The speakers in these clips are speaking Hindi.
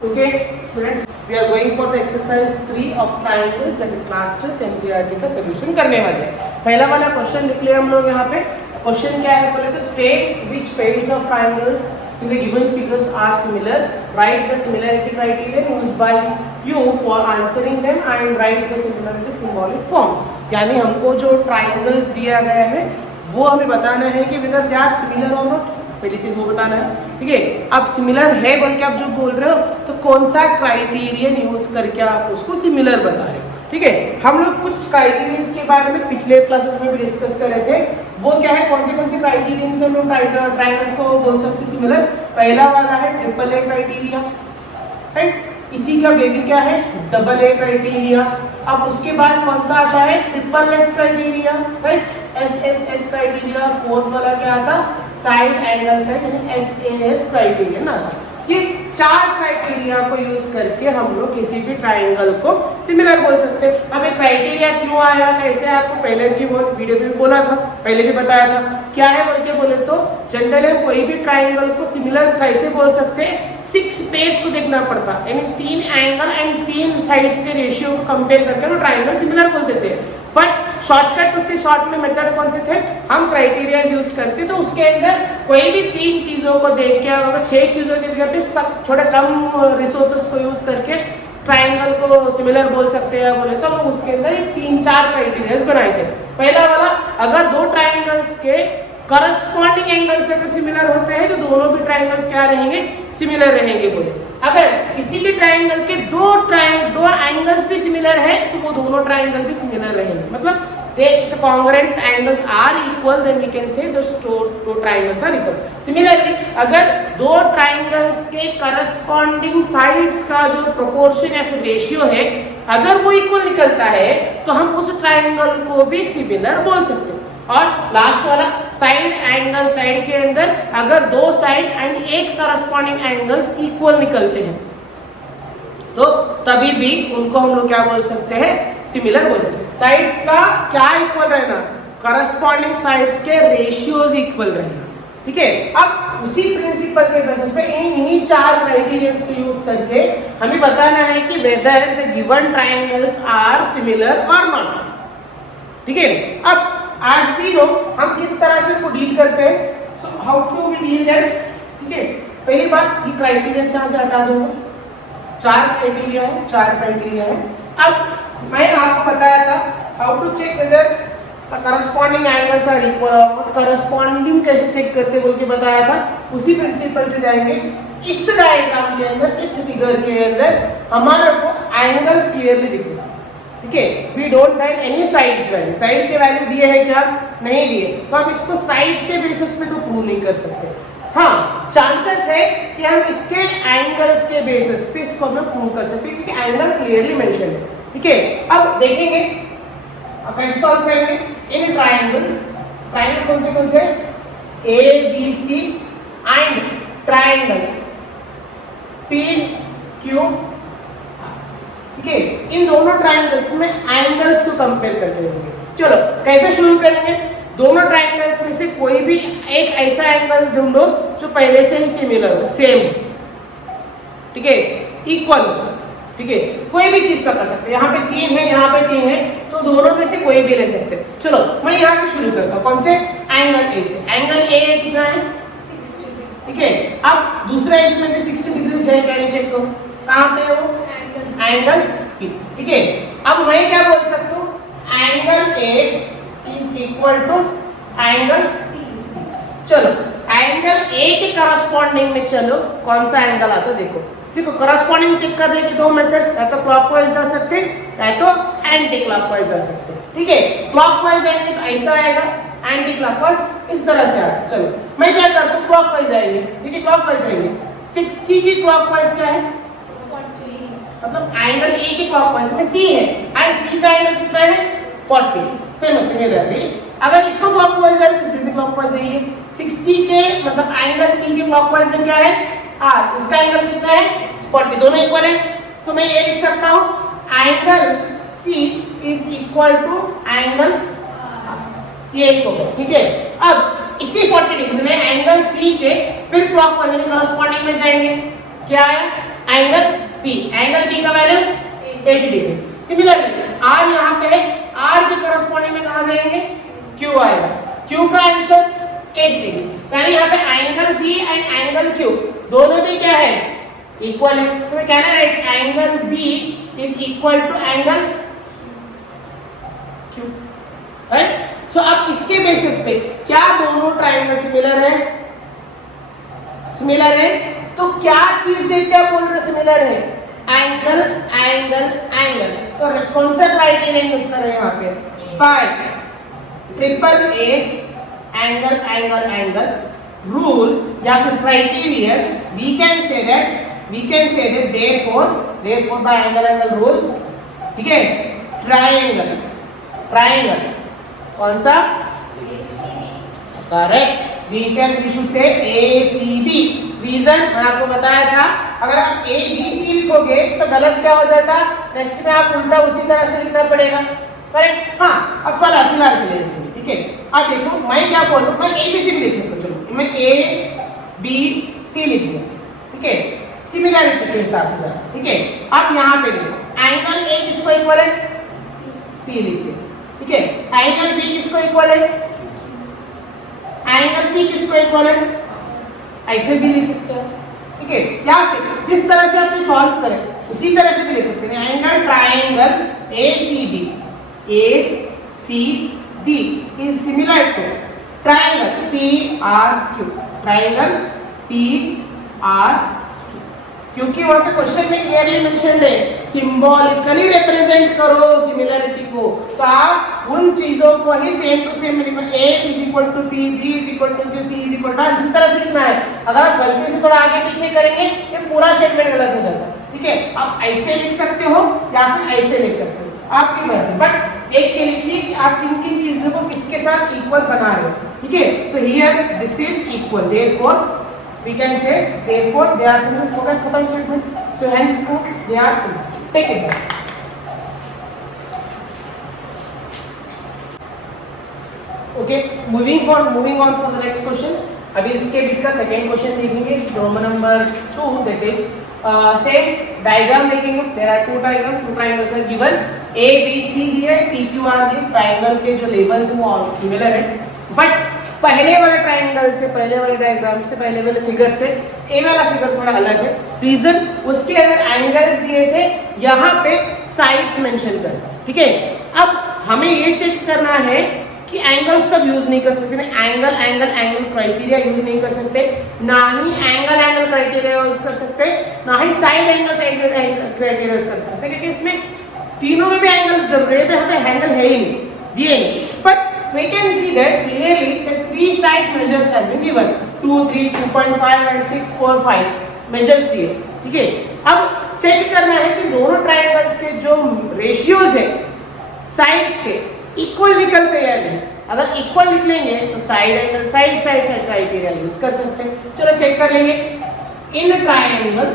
Okay, students, we are going for the exercise 3 of triangles, that is class 10th NCERT का solution करने वाले हैं। पहला वाला क्वेश्चन लिख लिया हम लोग यहाँ पे। क्वेश्चन क्या है बोले तो state which pairs of triangles in the given figures are similar, write the similarity criterion used by you for answering them and write the similarity symbolic form। यानी हमको जो triangles दिया गया है वो हमें बताना है कि whether they are similar or not, पहली चीज वो बताना है। ठीक है, अब सिमिलर है बोल के आप जो बोल रहे हो तो कौन सा क्राइटेरियन यूज करके आप उसको सिमिलर बता रहे हो। ठीक है, हम लोग कुछ क्राइटेरियंस के बारे में पिछले क्लासेस में भी डिस्कस कर रहे थे। वो क्या है, कौन से क्राइटेरियंस हम लोग ट्रायंगल्स को बोल सकते हैं सिमिलर। पहला वाला है ट्रिपल ए क्राइटेरिया, राइट। इसी का बेबी क्या है, डबल ए क्राइटेरिया। अब उसके बाद कौन सा आता है, triple S criteria, right. S criteria. Fourth वाला क्या आता, साइड एंगल साइड यानी SAS क्राइटेरिया ना था। ये चार क्राइटेरिया को यूज करके हम लोग किसी भी ट्रायंगल को सिमिलर बोल सकते हैं। अब ये क्राइटेरिया क्यों आया, कैसे, आपको पहले की वो वीडियो में बोला था, पहले भी बताया था। क्या है बोल के बोले तो जनरली हम कोई भी ट्रायंगल को सिमिलर कैसे बोल सकते हैं, 6 पेज को देखना पड़ता, यानी 3 एंगल एंड 3 साइड्स के रेशियो को कंपेयर करके हम ट्रायंगल सिमिलर बोल देते हैं। बट शॉर्टकट उससे शॉर्ट में मेथड कौन से थे, हम क्राइटेरिया यूज करते तो उसके अंदर कोई भी 3 चीजों को देख के अगर 6 चीजों की जगह पे सब थोड़े कम रिसोर्सेस को यूज करके ट्रायंगल को सिमिलर बोल सकते हैं बोले तो हम उसके अंदर 3-4 क्राइटेरियाज बनाए थे। पहला वाला, अगर दो ट्रायंगल्स के करस्पॉन्डिंग एंगल्स अगर सिमिलर होते हैं तो दोनों भी ट्रायंगल्स क्या रहेंगे, सिमिलर रहेंगे बोले। अगर किसी भी ट्रायंगल के दो एंगल्स भी सिमिलर है तो वो दोनों ट्रायंगल भी सिमिलर रहेंगे, मतलब the congruent angles are equal, then we can say those two triangles are equal. Similarly, अगर दो triangles के corresponding sides का जो proportion या फिर ratio है अगर वो equal निकलता है तो हम उस triangle को भी similar बोल सकते हैं। और लास्ट वाला साइड एंगल, साइड के अंदर अगर दो साइड एंड एक करस्पॉन्डिंग एंगल्स इक्वल निकलते हैं तो तभी भी उनको हम लोग क्या बोल सकते हैं, सिमिलर बोल सकते हैं। साइड्स का क्या इक्वल रहना, करस्पॉन्डिंग साइड्स के रेशियोज इक्वल रहना। ठीक है, अब उसी प्रिंसिपल के बेसिस पे इन्हीं 4 क्राइटेरियंस को यूज करके हमें बताना है कि whether the given triangles are similar और नॉट। ठीक है, अब आज भी लोग हम किस तरह से को डील करते हैं, so how to we deal that. ठीक है, पहली बात ये क्राइटेरियन यहां से हटा दूंगा। 4 क्राइटेरिया है। अब मैं आपको बताया था how to check whether the corresponding angles are equal और करस्पॉन्डिंग कैसे चेक करते बोल के बताया था। उसी प्रिंसिपल से जाएंगे। इस डायग्राम के अंदर, इस फिगर के अंदर हमारे को एंगल्स क्लियरली दिख रहे हैं। ठीक है, we don't have any sides value, side के वैल्यू दिए हैं क्या, नहीं दिए, तो हम इसको साइड्स के बेसिस पे तो प्रूव नहीं कर सकते। हाँ, चांसेस है कि हम इसके एंगल्स के बेसिस पे इसको हम प्रूव कर सकते हैं क्योंकि एंगल क्लियरली मेंशन है। ठीक है, अब देखेंगे अब कैसे सॉल्व करेंगे। इन ट्रायंगल्स, ट्रायंगल कौन से ABC एंड ट्रायंगल PQ। ठीक है, इन दोनों ट्रायंगल्स में एंगल्स को कंपेयर करते होंगे। चलो कैसे शुरू करेंगे, दोनों ट्रायंगल्स में से कोई भी एक ऐसा एंगल ढूंढो जो पहले से ही सिमिलर हो, सेम, ठीक है, इक्वल। ठीक है, कोई भी चीज का कर सकते हैं। यहाँ पे 3 है, यहाँ पे 3 है, तो दोनों में से कोई भी ले सकते हैं। चलो मैं यहाँ से शुरू करता हूँ, कौन से, एंगल A से। एंगल A कितना है, 60। ठीक है, अब दूसरा इसमें भी 60 डिग्री है, क्या नहीं चेक करो, कहाँ पे है वो, एंगल P। ठीक है, अब मैं क्या बोल सकता हूँ, angle A is equal to angle P। चलो एंगल A के करस्पॉन्डिंग में चलो कौन सा एंगल आता है देखो। देखो करस्पॉन्डिंग चेक करने के 2 मेथड्स, या तो क्लॉकवाइज जा सकते हैं या तो एंटी क्लॉकवाइज जा सकते हैं। ठीक है, क्लॉकवाइज जाएंगे तो ऐसा आएगा, एंटी क्लॉकवाइज इस तरह से आएगा। चलो मैं क्या करता हूँ, क्लॉकवाइज जाएंगे। ठीक है, क्लॉकवाइज जाएंगे। 60 की क्लॉकवाइज क्या है, 40, मतलब एंगल A के क्लॉकवाइज में C है एंड C का एंगल कितना है, 40। सिमिलरली अगर इसको क्लॉकवाइज जाए तो इसमें भी क्लॉकवाइज जाइए। 60 के मतलब एंगल P के क्लॉकवाइज में क्या है, R, उसका एंगल कितना है, 40, दोनों इक्वल है। तो मैं ये लिख सकता हूँ angle C is equal to angle ये एक होगा। ठीक है, अब इसी 40 डिग्री में जाएंगे, क्या है एंगल P, एंगल P का वैल्यू 80 डिग्री। सिमिलरली R यहाँ पे है, R के करस्पॉन्डिंग में कहाँ जाएंगे Q आएगा, Q का आंसर 8 डिग्री। यानी यहाँ पे angle B and angle Q दोनों भी क्या है इक्वल है, तो मैं कहना है angle B is equal to angle Q, right. So अब इसके बेसिस पे क्या दोनों ट्रायंगल सिमिलर है, सिमिलर है, तो क्या चीज देख के आप बोल रहे सिमिलर है, एंगल एंगल एंगल। तो कौन सा क्राइटेरिया यूज कर रहे हैं यहाँ पे, by triple A angle angle angle rule या फिर criteria, we can say that therefore by angle angle rule, ठीक है, ट्रायंगल ट्रायंगल कौन सा, correct, we should say ACB। Reason मैं आपको बताया था, अगर आप ABC लिखोगे तो गलत क्या हो जाता, नेक्स्ट में आप उल्टा उसी तरह से लिखना पड़ेगा, करेक्ट। हाँ अब फिलहाल के लिए लिखूंगी, ठीक है। अब देखो मैं क्या बोलूं, मैं ABC भी लिख सकता हूं, चलो मैं ABC लिख दिया, ठीक है, सिमिलरिटी के हिसाब से जाओ, ठीक है। अब यहाँ पे देखो एंगल A किसको इक्वल है, P लिख दिया, ठीक है। एंगल B किसको इक्वल है, एंगल C किसको इक्वल है, ऐसे भी लिख सकते हैं, ठीक है। या फिर जिस तरह से आपने सॉल्व करें उसी तरह से भी लिख सकते हैं, angle triangle ACB is similar to triangle PRQ, triangle PRQ, क्योंकि वहां पे क्वेश्चन में क्लियरली मेंशन्ड है सिंबॉलिकली रिप्रेजेंट करो सिमिलरिटी को, तो आप उन चीजों को ही same to same A is equal to P, B is equal to Q, C is equal to, इसी तरह से लिखना है। अगर आप गलती से थोड़ा आगे पीछे करेंगे ये पूरा स्टेटमेंट गलत हो जाता है, ठीक है। आप ऐसे लिख सकते हो या फिर ऐसे लिख सकते हो, आपकी मर्जी, बट एक के लिखिए कि आप किन किन चीजों को किसके साथ इक्वल बना रहे हो, ठीक है। So here this is equal, therefore we can say therefore they are similar, हो गया खत्म statement. So hence proof they are similar, take it back। Okay, moving on for the next question. अभी इसके बीट का सेकंड क्वेश्चन देखेंगे, Roman number 2, that is same diagram देखेंगे। There are two triangles are given, A B C दिए, PQ R दिए, ट्रायंगल के जो लेबल्स हैं वो सिमिलर है, बट पहले वाले ट्रायंगल से, पहले वाले डायग्राम से, पहले वाले फिगर से ए वाला फिगर थोड़ा अलग है। रीजन उसके अंदर एंगल्स दिए थे, यहाँ पे साइड्स मेंशन कर, ठीक है। अब हमें ये चेक करना है कि एंगल्स कब यूज नहीं कर सकते, एंगल क्राइटेरिया यूज नहीं कर सकते, ना ही एंगल क्राइटेरिया यूज कर सकते, ना ही साइड एंगल क्राइटेरिया यूज कर सकते, क्योंकि इसमें तीनों में भी एंगल जरूरी है, यहाँ पे एंगल है ही नहीं, दिए नहीं। But we can see that clearly that three sides measures has been given, 2, 3, 2.5 and 6, 4, 5 measures दिए, ठीक है। अब चेक करना है कि दोनों ट्रायंगल्स के जो रेशियोज है साइड्स के इक्वल निकलते हैं या नहीं। अगर इक्वल निकलेंगे तो side angle side criteria use कर सकते हैं। चलो चेक कर लेंगे। In triangle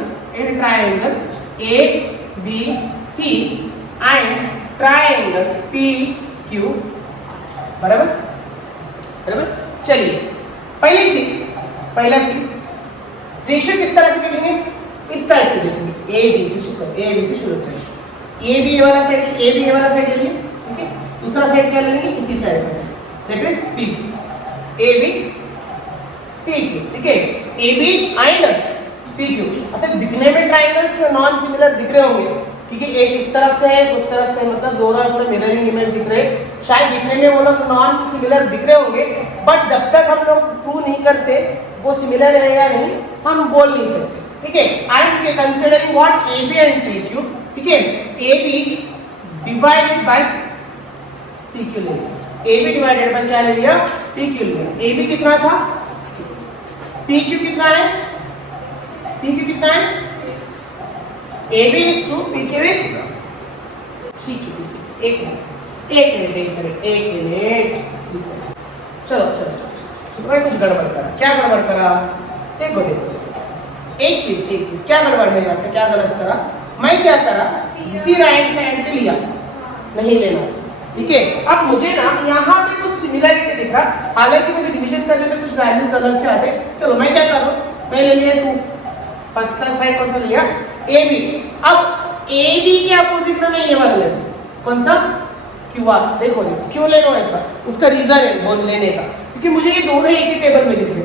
ABC and triangle PQ, बराबर। चलिए पहला चीज रेशियो किस तरह से देखेंगे, इस तरह से देखेंगे, ABC शुरू करेंगे, AB ये वाला साइड ले लिए, ठीक है। दूसरा साइड क्या ले लेंगे, इसी साइड का side, that is PQ, AB PQ, ठीक है। AB एंड PQ, अच्छा दिखने में ट्रायंगल्स नॉन सिमिलर दिख रहे होंगे, ठीक है। एक इस तरफ से है, उस तरफ से, मतलब दोनों थोड़े मिररिंग इमेज दिख रहे हैं, शायद दिखने में वो लोग नॉन सिमिलर दिख रहे होंगे, बट जब तक हम लोग प्रूव नहीं करते वो सिमिलर है या नहीं हम बोल नहीं सकते, ठीक है। And considering what AB and PQ, ठीक है, AB डिवाइडेड बाय PQ ले लिया, AB डिवाइडेड बाय क्या ले लिया, PQ ले लिया। AB कितना था, PQ कितना है, PQ कितना है, AB is 2, PQ is 3, एक मिनट, चलो भाई कुछ गड़बड़ करा, क्या गड़बड़ करा, देखो एक चीज क्या गड़बड़ है यहाँ पे, क्या गलत करा, मैं क्या करा, इसी राइट साइड पे लिया, नहीं लेना, ठीक है। अब मुझे ना यहाँ पे कुछ सिमिलरिटी दिख रहा, हालांकि मुझे डिवीजन करने में कुछ वैल्यूज अलग से आते, चलो मैं क्या कर रहा हूँ, मैं ले लिया 2, फर्स्ट साइड कौन सा लिया, ए बी। अब ए बी के अपोजिट में मैं ये वाला ले लूं, कौन सा, क्यू आर। देखो क्यों ले लो ऐसा, उसका रीजन है बोल लेने का, क्योंकि मुझे ये दोनों एक ही टेबल में दिख रहे,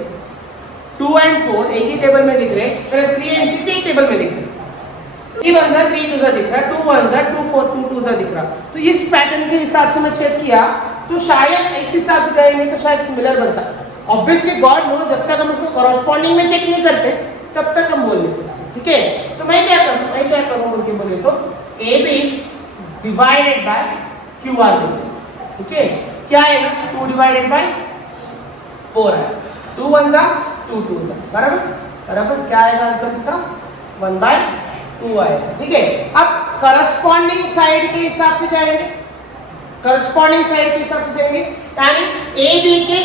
2 and 4 एक ही टेबल में दिख रहे, प्लस 3 and 6 एक टेबल में दिख रहे, 3 1 जा 3 2 जा दिख रहा, 2 1 जा 2 4 2 2 जा दिख रहा। तो इस पैटर्न के हिसाब से मैं चेक किया तो शायद इस हिसाब से जाएंगे तो शायद सिमिलर बनता। ऑब्वियसली गॉड नो, जब तक हम उसको कॉरस्पॉन्डिंग में चेक नहीं करते तब तक हम बोल नहीं सकते, ठीक है। तो मैं क्या करूं बोल के बोले तो A B divided by Q R, ठीक है। क्या आएगा, 2 डिवाइडेड बाय 4 है, 2 1 जा 2 2 जा, बराबर। क्या आएगा आंसर इसका, 1/2 आएगा, ठीक है। अब करस्पॉन्डिंग साइड के हिसाब से जाएंगे, यानी ए बी के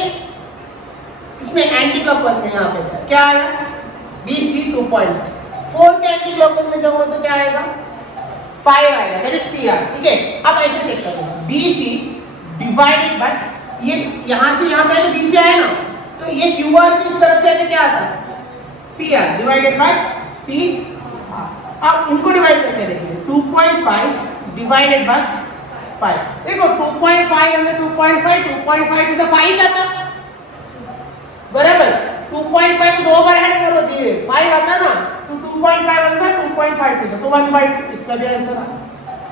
इसमें एंटी क्लॉकवाइज में यहाँ पे क्या आएगा, बी सी 2.5, 4 के एंटी क्लॉकवाइज में जाऊंगा तो क्या आएगा, 5 आएगा, दैट इज पी आर, ठीक है। अब ऐसे चेक करूंगा, बी सी डिवाइडेड बाय, ये यहां से यहां पे तो बी सी आया ना, तो ये क्यू आर की इस तरफ से आते क्या आता है, P R divided by P R. अब इनको डिवाइड करके देखिए, 2.5 डिवाइडेड बाय 5, देखो 2.5 अंदर 2.5 इज 5 आता, बराबर। 2.5 को 2 बार ऐड करो जी, 5 आता ना, तो 2.5 आंसर 2.5 तो 1/2 इसका भी आंसर है,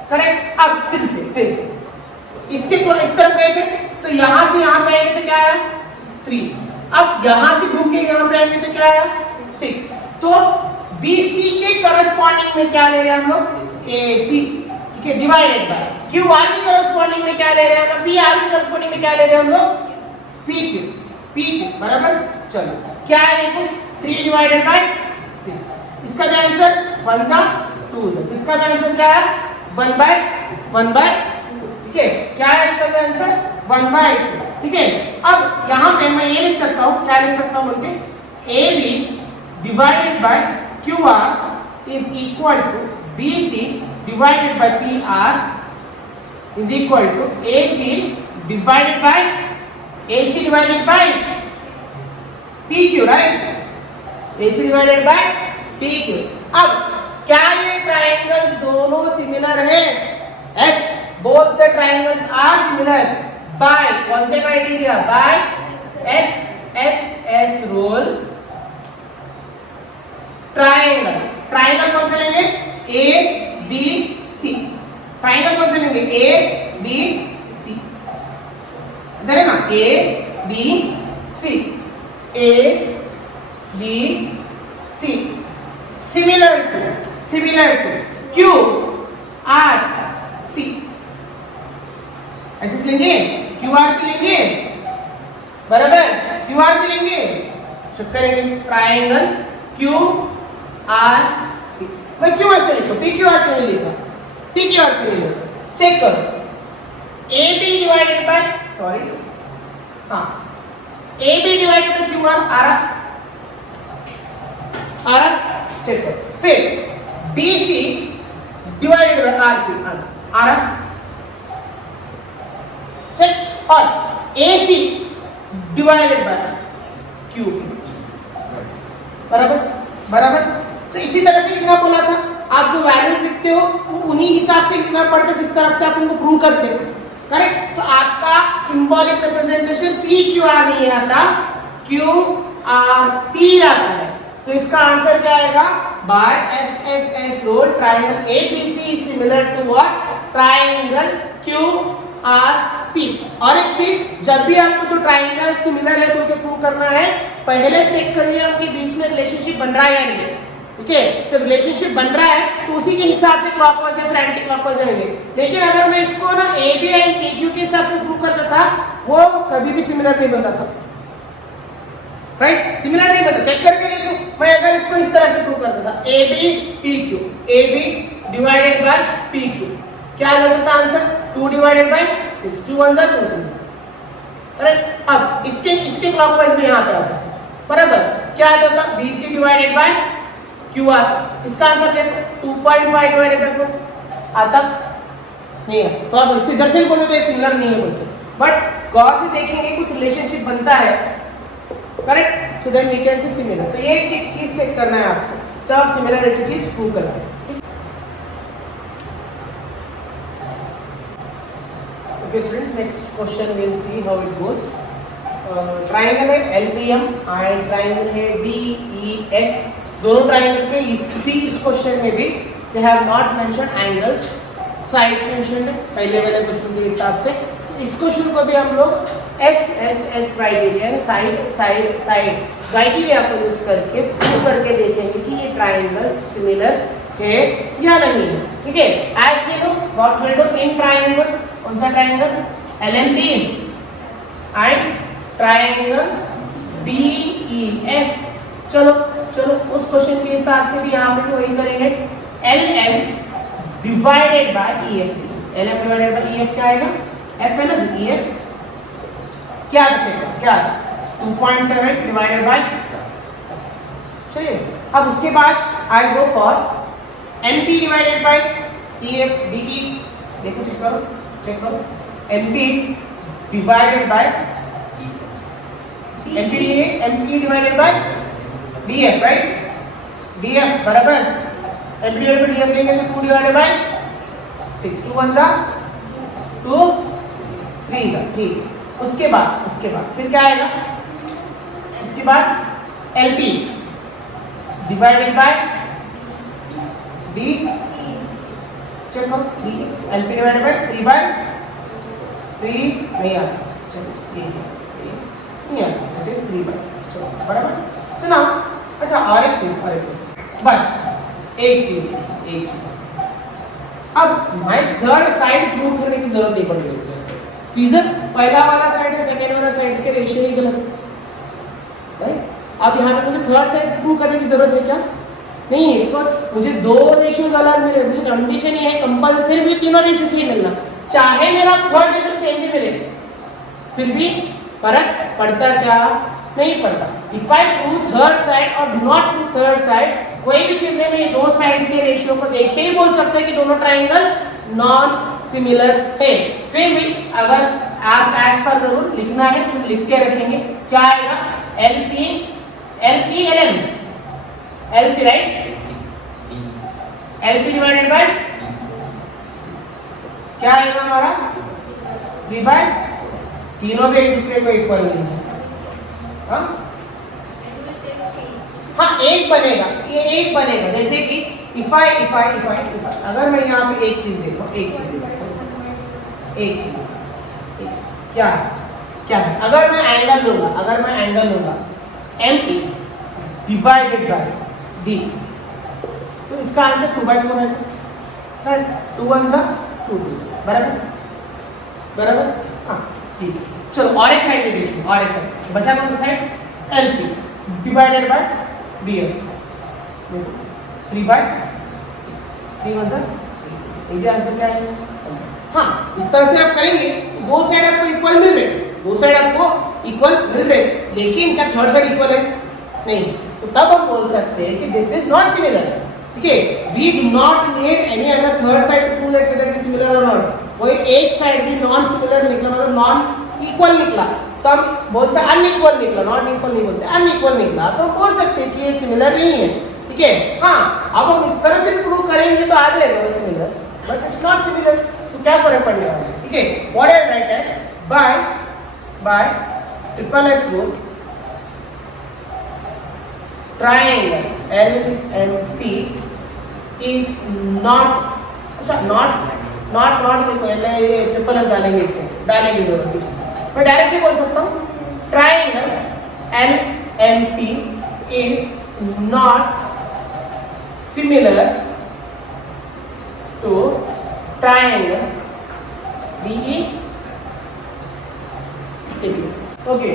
करेक्ट। अब फिर से इसके इस तरफ गए थे तो यहां से यहां पे आएंगे तो क्या है, 3। अब यहां से घूम के यहां पे आएंगे तो क्या है, 6। तो BC के करस्पॉन्डिंग में क्या ले रहे हैं हम लोग, AC, ठीक है, डिवाइडेड बाय QR के करस्पॉन्डिंग में क्या ले रहे हैं हम, PR के करस्पॉन्डिंग में क्या ले रहे हैं हम लोग, PQ, बराबर। चलो क्या है देखो, 3 डिवाइडेड बाय 6, इसका भी आंसर 1 जा 2 जा, इसका भी आंसर क्या है, 1/2, ठीक है। क्या है इसका भी आंसर, 1/2, ठीक है। अब यहाँ पे मैं ये लिख सकता हूँ, क्या लिख सकता हूँ बोलते, AB divided by QR is equal to BC divided by PR is equal to AC divided by PQ, right, AC divided by PQ। अब क्या ये ट्रायंगल्स दोनों सिमिलर है, yes, both the triangles are similar by कौन से criteria, by SSS rule। Triangle कौन से लेंगे, ABC, ट्रायंगल कौन से लेंगे, ABC, इधर है ना, ABC, similar to QRP, ऐसे लेंगे, QRP लेंगे, बराबर, QRP लेंगे, चेक करेंगे, ट्रायंगल QRP। मैं क्यों ऐसे लिखा, PQR क्यों नहीं लिखा, PQR क्यों नहीं लिखा, चेक करो, AB डिवाइडेड बाय, सॉरी, हाँ, AB डिवाइडेड बाय QR आ रहा, चेक करो। फिर BC डिवाइडेड बाय RP आ रहा, चेक। और AC डिवाइडेड बाय QP, बराबर। तो इसी तरह से लिखना बोला था, आप जो वैल्यूज लिखते हो वो उन्हीं हिसाब से लिखना पड़ता है जिस तरह से आप उनको प्रूव करते हो, करेक्ट। तो आपका सिंबॉलिक रिप्रेजेंटेशन PQR नहीं आता, QRP आता है। तो इसका आंसर क्या आएगा, by SSS rule triangle ABC similar to what, triangle QRP। और एक चीज, जब भी आपको तो ट्रायंगल सिमिलर है बोल के प्रूव करना है, पहले चेक करिए उनके बीच में रिलेशनशिप बन रहा है या नहीं, ठीक है। जब रिलेशनशिप बन रहा है तो उसी के हिसाब से क्लॉकवाइज या फिर एंटी क्लॉकवाइज जाएंगे। लेकिन अगर मैं इसको ना AB एंड PQ के हिसाब से प्रूव करता था, वो कभी भी सिमिलर नहीं बनता था, राइट, सिमिलर नहीं बनता। चेक करके देखो, मैं अगर इसको इस तरह से प्रूव करता था, AB डिवाइडेड बाय PQ, क्या आ जाता था आंसर, 2 डिवाइडेड बाय 6, 2 1 2 3, करेक्ट। अब इसके क्लॉकवाइज में यहाँ पे आता है, बराबर। क्या आता था, BC डिवाइडेड बाय QR, इसका आंसर देखो 2.5 डिवाइडेड बाय 4 आता नहीं है। तो अब इसी इधर से बोलते थे सिमिलर नहीं है बोलते, बट गौर से देखेंगे कुछ रिलेशनशिप बनता है, correct, so then we can say similar. तो ये चीज चेक करना है आपको। जब आप सिमिलरिटी चीज प्रूव करते हैं। Okay students, next question we'll see how it goes. Triangle है LPM एंड ट्राइंगल है DEF, दोनों ट्राइंगल के इस क्वेश्चन में भी they have not mention angles, sides mention है पहले वाले क्वेश्चन के हिसाब से। तो इस क्वेश्चन को भी हम लोग SSS क्राइटेरिया साइड क्राइटेरिया को यूज करके प्रूव करके देखेंगे कि ये ट्राइंगल्स सिमिलर है या नहीं है। ठीक है, आज के लो what will do in triangle, कौन सा triangle LMP and triangle DEF। चलो उस क्वेश्चन के हिसाब से भी यहाँ पे वही करेंगे, LM divided by EF। LM divided by EF क्या आएगा, F है ना, EF क्या बचेगा, क्या 2.7 डिवाइडेड बाय। चलिए अब उसके बाद I go for MP divided by EF DE। देखो चेक करो MP divided by MP divided by DF, right, DF बराबर MP डिवाइडेड बाय DF लेंगे तो 2 डिवाइडेड बाय 6, 2 1 2 3 ठीक है। उसके बाद फिर क्या आएगा, उसके बाद LP divided by D, check करो LP डिवाइडेड बाय 3 बाय 3 नहीं आता, चलो ये नहीं आता, दैट इज 3 बाय 4। चलो बराबर। तो ना अच्छा और एक चीज बस एक चीज अब मैं थर्ड साइड प्रूव करने की जरूरत नहीं पड़ रही है। रीजन पहला वाला साइड और सेकेंड वाला साइड्स के रेशियो ही गलत है, राइट। अब यहाँ पे मुझे थर्ड साइड प्रूव करने की जरूरत है क्या, नहीं है, बिकॉज मुझे दो रेशियोज अलग मिले, मुझे कंडीशन ये है कंपल्सरी मुझे तीनों रेशियो सेम मिलना, चाहे मेरा थर्ड रेशियो सेम भी मिले फिर भी फर्क पड़ता क्या, नहीं पड़ता। If I prove third side और do not prove third side, कोई भी चीज में मैं दो साइड के रेशियो को देख के ही बोल सकते हैं कि दोनों ट्राइंगल नॉन सिमिलर है। फिर भी अगर आप एज पर जरूर लिखना है जो लिख के रखेंगे, क्या आएगा LP LM LP right, LP divided bye क्या आएगा हमारा 3 बाय, तीनों भी एक दूसरे को इक्वल नहीं है। हाँ एक बनेगा, ये एक बनेगा, जैसे कि इफ आई अगर मैं यहाँ पे एक चीज देखो क्या है, अगर मैं एंगल लूंगा ME डिवाइडेड बाय D, तो इसका आंसर 2/4 है, 2 1 2 बराबर। हाँ ठीक है, चलो और एक साइड में देखिए, और एक साइड बचा कौन सा side, LP divided by DF, देखो 3/6, 3 1 ये भी आंसर क्या है। हाँ इस तरह से आप करेंगे, दो साइड आपको इक्वल मिल रहे, लेकिन क्या थर्ड साइड इक्वल है, नहीं, तो तब हम बोल सकते हैं कि दिस इज नॉट सिमिलर। ठीक है, we do not need any other third side to prove that it is similar और नॉट। कोई एक साइड भी नॉन सिमिलर निकला, मतलब नॉन इक्वल निकला, तो हम बोल सकते अनइक्वल निकला, नॉट इक्वल नहीं बोलते, अनइक्वल निकला तो बोल सकते हैं कि ये सिमिलर नहीं है। ठीक है, हाँ अब हम इस तरह से प्रूव करेंगे तो आ जाएगा वो similar, but it's not similar, तो क्या फर्क पड़ने वाला है। ठीक है, what I write as by SSS rule triangle LMP is not, अच्छा नॉट देखो ये ट्रिपल एस डालेंगे, इसको डालने की जरूरत नहीं, मैं डायरेक्टली बोल सकता हूँ triangle LMP is not similar to triangle DE। Okay,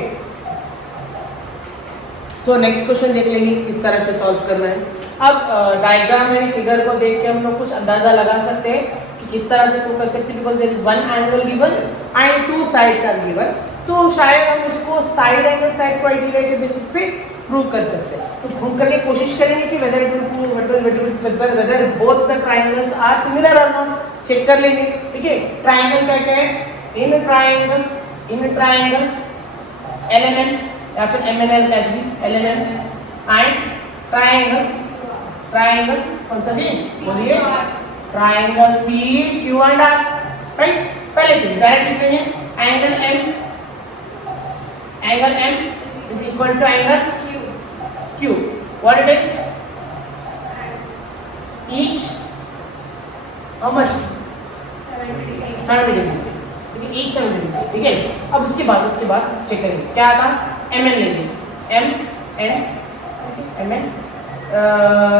so next question देख लेंगे किस तरह से सॉल्व करना है। अब डायग्राम यानी फिगर को देख के हम लोग कुछ अंदाजा लगा सकते हैं कि किस तरह से प्रूव कर सकते हैं, because there is one angle given and two sides are given, तो शायद हम इसको साइड एंगल साइड क्राइटेरिया के बेसिस पे प्रूव कर सकते हैं। तो प्रूव करने की कोशिश करेंगे कि whether whether both the triangles are similar और नॉट, चेक कर लेंगे। ठीक है, ट्रायंगल क्या है, इन ट्रायंगल LMN या फिर MNL कैच भी LMN एंड ट्रायंगल ट्राइंगल कौन सा जी बोलिए, triangle P Q and R, right. पहले चीज डायरेक्ट लिख लेंगे, angle M is equal to angle Q, what it is, each how much 70 degree, each 70 degree, ठीक है। अब उसके बाद चेक करेंगे क्या आता, एम एन लेंगे, M N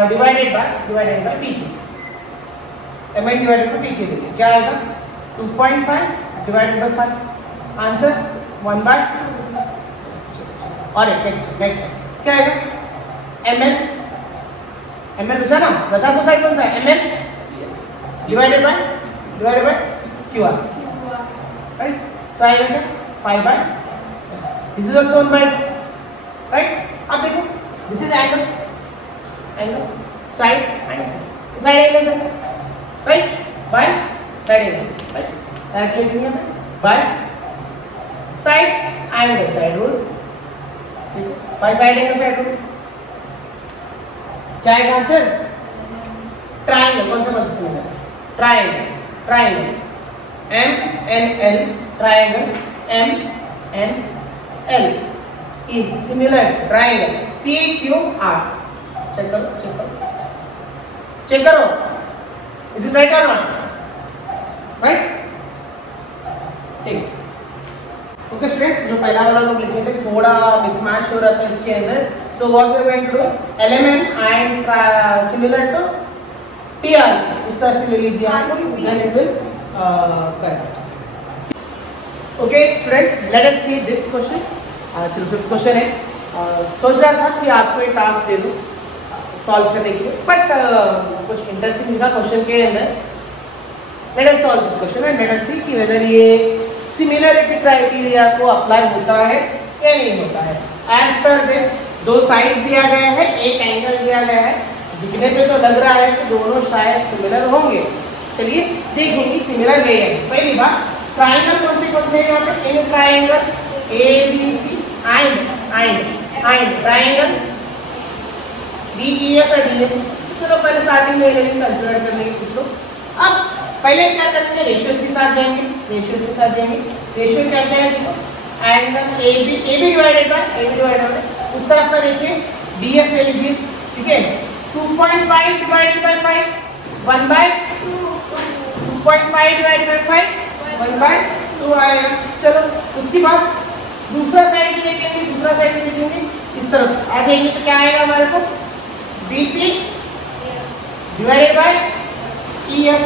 divided by P Q, M N divided by P Q लेंगे, क्या आएगा 2.5 डिवाइडेड बाय 5, आंसर 1/2। और नेक्स्ट क्या आएगा, एम एल बचा ना, बचा सा साइड कौन सा है, M L divided by Q R, right. So आएगा क्या 5/, दिस इज आल्सो 1/2, राइट। अब देखो this is angle side angle right, by side angle, right. Direct लिख लिया हमने by side angle side rule, ठीक है, by side angle side rule, क्या आएगा आंसर, ट्राइंगल कौन सा similar, triangle M N L, triangle M N L is similar triangle P Q R. Check करो इज इट राइट और नॉट, राइट, ठीक है। ओके स्टूडेंट्स, जो पहला वाला लोग लिखे थे थोड़ा मिसमैच हो रहा था इसके अंदर, so what we are going to do, element and similar to TR, इस तरह से ले लीजिए आप, then it will correct. Okay students, let us see this question. चलो 5th क्वेश्चन है, सोच रहा था कि आपको एक टास्क दे दूं सॉल्व करने के लिए, बट कुछ इंटरेस्टिंग था क्वेश्चन के अंदर। Let us solve this question and let us see कि वेदर ये सिमिलरिटी क्राइटेरिया को अप्लाई होता है या नहीं होता है। एज पर दिस दो साइड्स दिया गया है, एक एंगल दिया गया है, दिखने पे तो लग रहा है कि दोनों शायद सिमिलर होंगे। चलिए देखेंगे सिमिलर है या नहीं। पहली बात, ट्राइंगल कौन से हैं यहाँ पे, in triangle A B C and triangle D E F और डी एफ। चलो पहले स्टार्टिंग में लेकिन कंसीडर कर लेंगे कुछ लोग। अब पहले क्या करेंगे, रेशियोज के साथ जाएंगे, रेशियो क्या क्या है देखो, angle A B divided by उस तरफ का देखिए डी एफ ले लीजिए, ठीक है, 2.5 डिवाइडेड बाय 5 1/2, 2.5 डिवाइडेड बाय 5 1/2 आएगा। चलो उसके बाद दूसरा साइड भी देखेंगे, इस तरफ आ जाएंगे तो क्या आएगा हमारे को, BC डिवाइडेड बाय EF।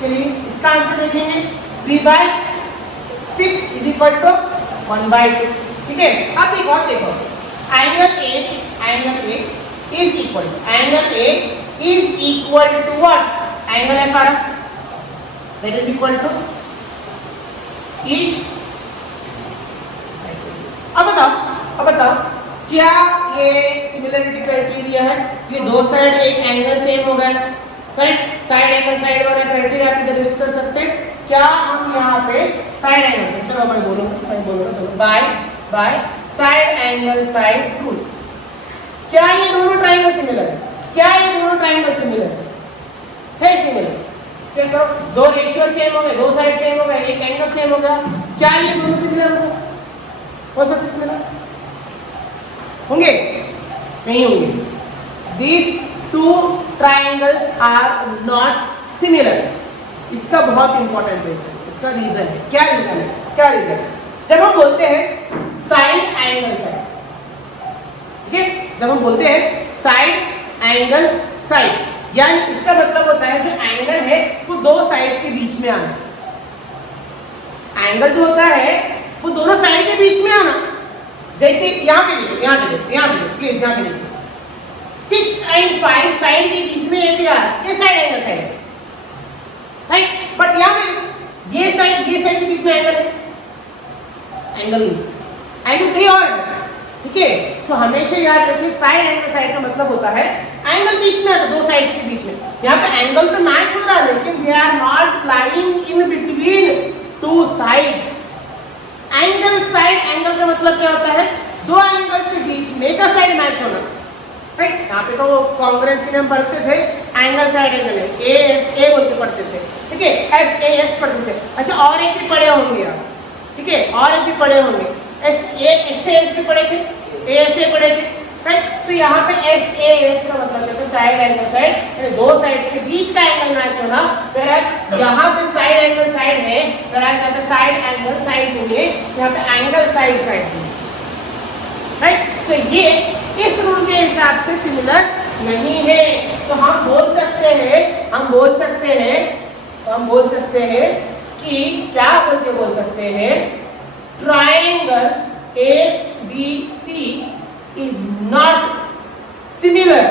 चलिए इसका आंसर देखेंगे 3/6 इज इक्वल टू 1/2, ठीक है। अब देखो angle A is equal to what, angle है हमारा, that is equal to each. अब बताओ क्या ये सिमिलरिटी क्राइटेरिया है, ये दो साइड एक एंगल सेम हो गया, करेक्ट, साइड एंगल साइड वाला क्राइटेरिया आप इधर यूज कर सकते हैं। क्या हम यहाँ पे साइड एंगल से, चलो मैं बोलूंगा चलो bye side angle side rule, क्या ये दोनों ट्राइंगल सिमिलर है, सिमिलर। चलो दो रेशियो सेम हो गए, दो साइड सेम हो गए, एक एंगल सेम हो गया, क्या ये दोनों सिमिलर हो सकते सिमिलर होंगे, नहीं होंगे। These two triangles are not similar। इसका बहुत इंपॉर्टेंट रीजन है, क्या रीजन है, जब हम बोलते हैं साइड एंगल साइड, ठीक है, जब हम बोलते हैं साइड एंगल साइड, यानी इसका मतलब होता है जो एंगल है वो दो साइड्स के बीच में आना, एंगल जो होता है वो दोनों साइड के बीच में आना। जैसे यहाँ पे देखो प्लीज, यहाँ पे देखो 6 and 5 साइड के बीच में APR, ये साइड एंगल साइड है, राइट, बट यहाँ पे ये साइड के बीच में एंगल है, एंगल कहीं और है, ठीक है। सो हमेशा याद रखिए साइड एंगल साइड का मतलब होता है एंगल बीच में आता, दो साइड्स के बीच में। यहाँ पे एंगल तो मैच हो रहा है लेकिन we are not lying in between two sides. Angle side, angle का मतलब क्या होता है, दो एंगल्स के बीच में का साइड मैच होना, राइट। यहाँ पे तो कॉन्ग्रुएंसी में हम पढ़ते थे एंगल साइड एंगल है, ए एस ए बोल के पढ़ते थे, ठीक है, एस ए एस पढ़ते थे। अच्छा और एक भी पढ़े होंगे आप, ठीक है, और एक भी पढ़े होंगे, एस ए एस से एस भी पढ़े थे, ए एस ए पढ़े थे, राइट। तो यहाँ पे एस ए एस का मतलब क्या है, साइड एंगल साइड, यानी दो साइड्स के बीच का एंगल मैच होना। whereas यहाँ पे साइड एंगल साइड है, whereas यहाँ पे साइड एंगल साइड नहीं है, यहाँ पे एंगल साइड साइड है, राइट। तो ये इस रूल के हिसाब से सिमिलर नहीं है। तो हम बोल सकते हैं कि क्या बोल के बोल सकते हैं, triangle A B C is not similar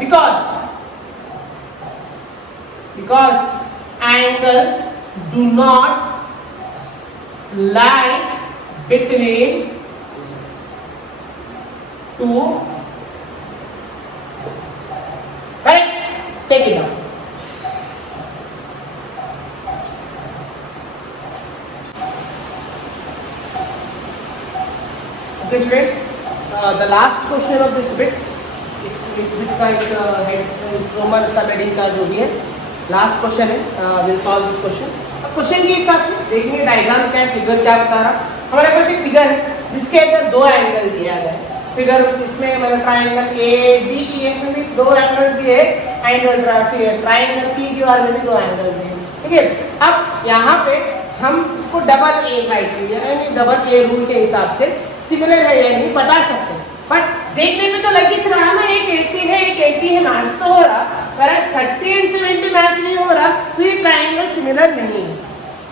because angle do not lie between two, right? Take it down. Okay students, the last question of this bit, इस bit का इस रोमन सब हेडिंग का जो भी है लास्ट क्वेश्चन है, विल सॉल्व दिस क्वेश्चन। अब क्वेश्चन के हिसाब से देखेंगे डायग्राम क्या है, फिगर क्या बता रहा। हमारे पास एक फिगर है जिसके अंदर दो एंगल दिया गया है। फिगर इसमें मतलब triangle A D E F में भी दो एंगल्स दिए, angle triangle P Q are में भी दो एंगल्स हैं, ठीक है। अब यहाँ पे हम इसको डबल ए राइट लीजिए, यानी डबल ए रूल के हिसाब से सिमिलर है या नहीं बता सकते हैं। बट देखने में तो लग ही रहा है ना, एक 80 है एक 80 है, मैच तो हो रहा, पर 30 एंड 70 मैच नहीं हो रहा, तो ये ट्रायंगल सिमिलर नहीं है,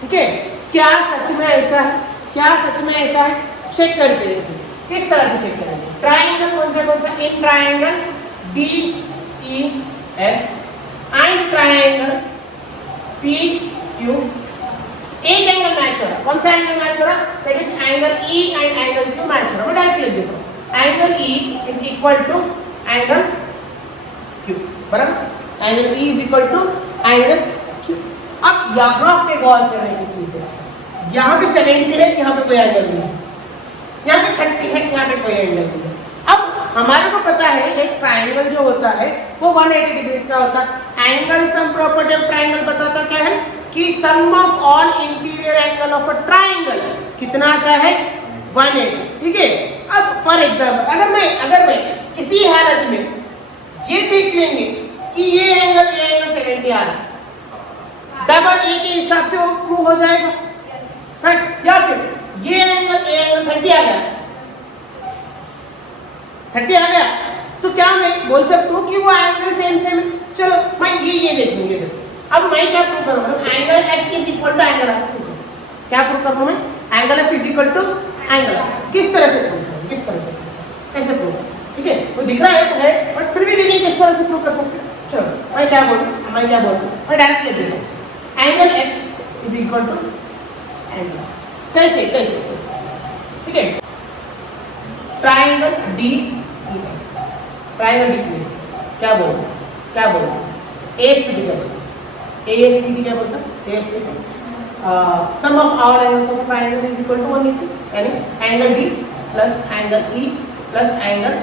ठीक है। क्या सच में ऐसा है, क्या सच में ऐसा है, चेक करके देखिए किस तरह से चेक करेंगे। ट्रायंगल कौन सा, in triangle D E F and triangle P Q, एक एंगल मैच हो रहा, कौन सा एंगल मैच हो रहा, that is angle E and angle Q match हो रहा। मैं डायरेक्ट लिख देता हूं, angle E is equal to angle Q, बराबर, angle E is equal to angle Q. अब यहां पे गौर करने की चीज है, यहां पे 70 है, यहां पे कोई एंगल नहीं है, यहां पे 30 है, यहां पे कोई एंगल नहीं है। अब हमारे को पता है एक ट्रायंगल जो होता है वो 180 डिग्रीज का होता है। Angle sum property of triangle बताता क्या है कि sum of all interior angle of a triangle कितना आता है, 180, ठीक है। अब फॉर एग्जांपल अगर मैं किसी हालत में ये देख लेंगे कि ये एंगल 70 आ रहा है, डबल ए के हिसाब से वो प्रूव हो जाएगा, राइट। या फिर ये एंगल 30 आ गया, 30 आ गया, तो क्या मैं बोल सकता हूँ कि वो एंगल सेम है। चलो मैं ये देखूंगी, अब मैं क्या प्रूव करूंगा, angle F is equal to angle R, क्या प्रूव करूंगा मैं, angle F is equal to angle R. किस तरह से प्रूव करूं, किस तरह से कैसे प्रूव, ठीक है, वो दिख रहा है बट फिर भी देखिए किस तरह से प्रूव कर सकते हैं। चलो मैं क्या बोलूं, मैं डायरेक्ट लिख देता हूं, angle F is equal to angle R. कैसे कैसे कैसे, ठीक है। Triangle D E F, triangle D E F क्या बोलूं, एएसपी क्या बोलता, ASPT क्या बोलता है, ASPT sum of all angles of a triangle is equal to 180, यानी angle D plus angle E plus angle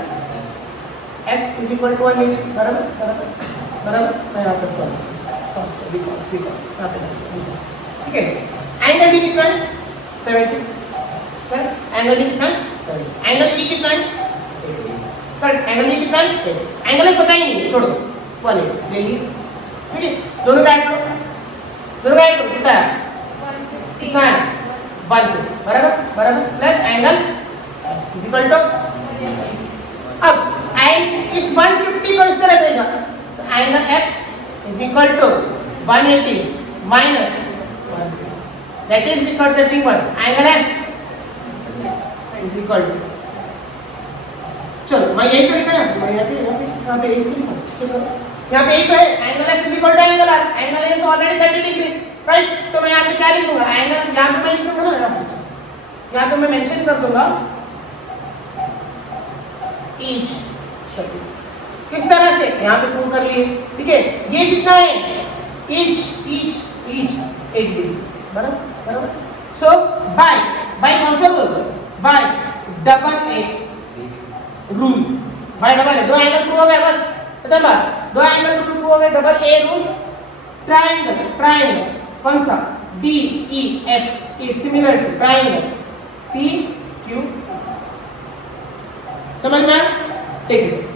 F is equal to 180, बराबर। मैं यहाँ पर सॉल्व बिकॉज यहाँ पे, ठीक है। एंगल D कितना है, 70, एंगल D कितना है, 70, एंगल E कितना है, एंगल E कितना है, एंगल पता ही नहीं, छोड़ो, 180 ले ली, ठीक है। दोनों का ऐड करो, कितना है, 150, बराबर, plus angle is equal to, अब इस 150 को इस तरह भेजा तो angle F is equal to 180 minus 150, that is equal to thing one, angle F is equal to, चलो मैं यही तरीका है, मैं यहाँ पे इस चलो यहाँ पे एक है, angle F is equal to angle R, angle is already 30 degrees, right. तो मैं यहाँ पे क्या लिखूंगा, एंगल यहाँ पे मैं लिख दूंगा ना, यहाँ पे मैं मेंशन कर दूंगा ईच, किस तरह से यहाँ पे प्रूव कर लिए, ठीक है। ये कितना है, ईच 8 डिग्रीज, बराबर। सो बाय कौन सा rule, bye double A rule, bye double है, दो एंगल प्रूव हो गए बस, खत्म बात। दो एंगल प्रूव हो गए, double A rule. Triangle, triangle कौन सा, D E F is similar to triangle P Q, समझ में आया? ठीक है।